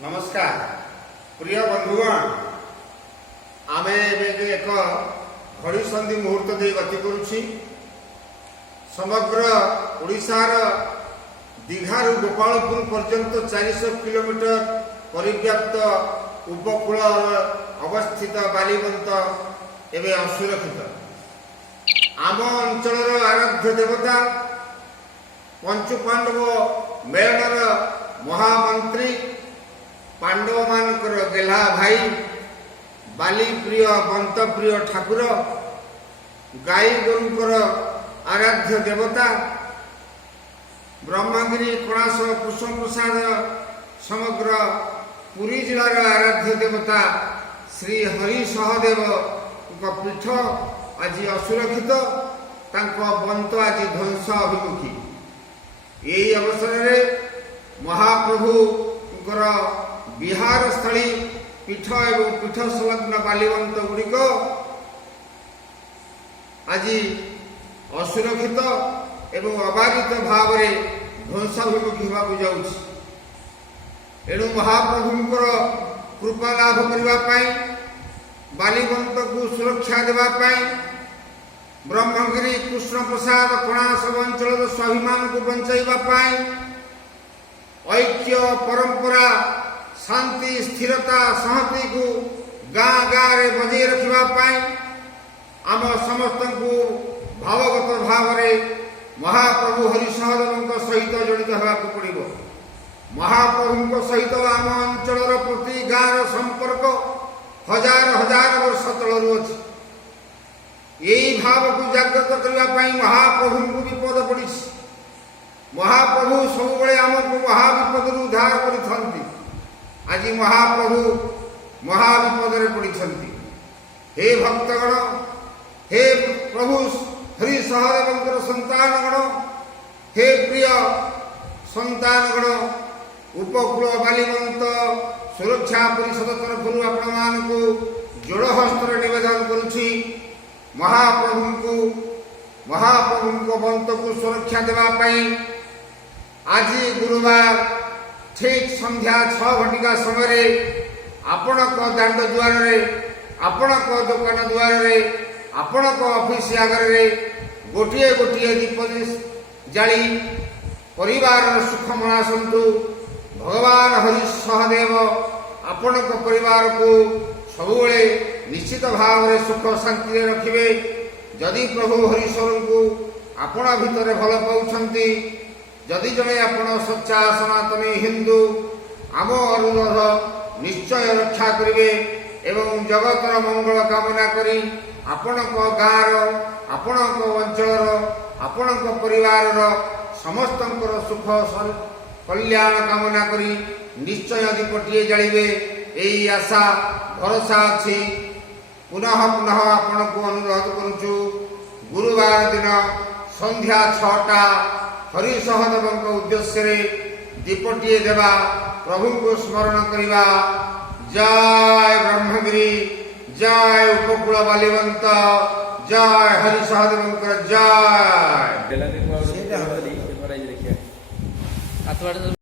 नमस्कार प्रिय बंधुगण आमे एक घड़ी संधि मुहूर्त दे गति करुछि। समग्र ओडिशार दीघारू गोपालपुर पर्यंत 400 किलोमीटर परिव्याप्त उपकूल अवस्थित बालीवंत एवं असुरक्षित आम अंचल आराध्य देवता पंचु पांडव मेलनर महामंत्री पांडव मानकर गेला भाई बाली प्रिय बंत प्रिय ठाकुर गाई गोरुंकर आराध्य देवता ब्रह्मगिरी कणास कुसुम प्रसाद समग्र पुरी जिलार आराध्य देवता श्री हरि सहदेव पीठ आज असुरक्षित बंत आज ध्वंस अभिमुखी। यही अवसर में महाप्रभु विहार स्थली पीठ एवं पीठ संलग्न बालीवंत गुड़िक आज असुरक्षित एवं अबाधित भाव में ध्वंसाभिमुखी होगा जाऊँ। एणु महाप्रभुंकर कृपा लाभ करने बालीवंत को सुरक्षा देवाई ब्रह्मगिरी कृष्ण प्रसाद कणास अंचल स्वाभिमान को बचाई ऐक्य परंपरा शांति स्थिरता संहति को गाँ गाँव में बजाय रखापी आम समस्त को भावगत भाव में महाप्रभु हरिसहदेव सहित जड़ित होगाक पड़ो। महाप्रभु सहित आम अंचल प्रति गाँव संपर्क हजार हजार वर्ष तलू अच्छी। यही भाव को जागृत करने महाप्रभु को विपद पड़ी। महाप्रभु सब आमको महाविपद उद्धार कर आज महाप्रभु महाविपद पड़ी। हे भक्तगण हे प्रभु हरि सहदेव संतानगण हे प्रिय संतानगण उपकूल बालीवंत सुरक्षा परिषद तरफ आपण को जोड़ हस्त निवेदन करुछि। महाप्रभु को बंत को सुरक्षा देवाई आज गुरुवार ठीक संध्या 6 घटिका समय आपण दांड द्वार आपण दुकान द्वार आपण ऑफिस आगे गोटे गोटे दीप जाली परिवार सुख मनासतु। भगवान हरि सहदेव आपण परिवार को सबुले निश्चित भाव में सुख शांति रखिए। जदि प्रभु हरीश्वर को आपण भितर भल पाउछंती जदि जड़े आपण सच्चा सनातनी हिंदू आम अनुरोध निश्चय रक्षा करेंगे एवं जगतर मंगल कामना करी आपण गाँव आपण अंचल आपण परिवार समस्त सुख कल्याण कामना करी निश्चय दीपटे जालिबे यही आशा भरोसा अच्छी। पुनः पुनः आपण को अनुरोध करुचु गुरुवार दिन संध्या 6टा हरि सहदेव उद्देश्य दीपटे देवा प्रभु को स्मरण करवा। जय ब्रह्मगिरी जय उपकूल बालीवंत जय हरि सहदेव जय।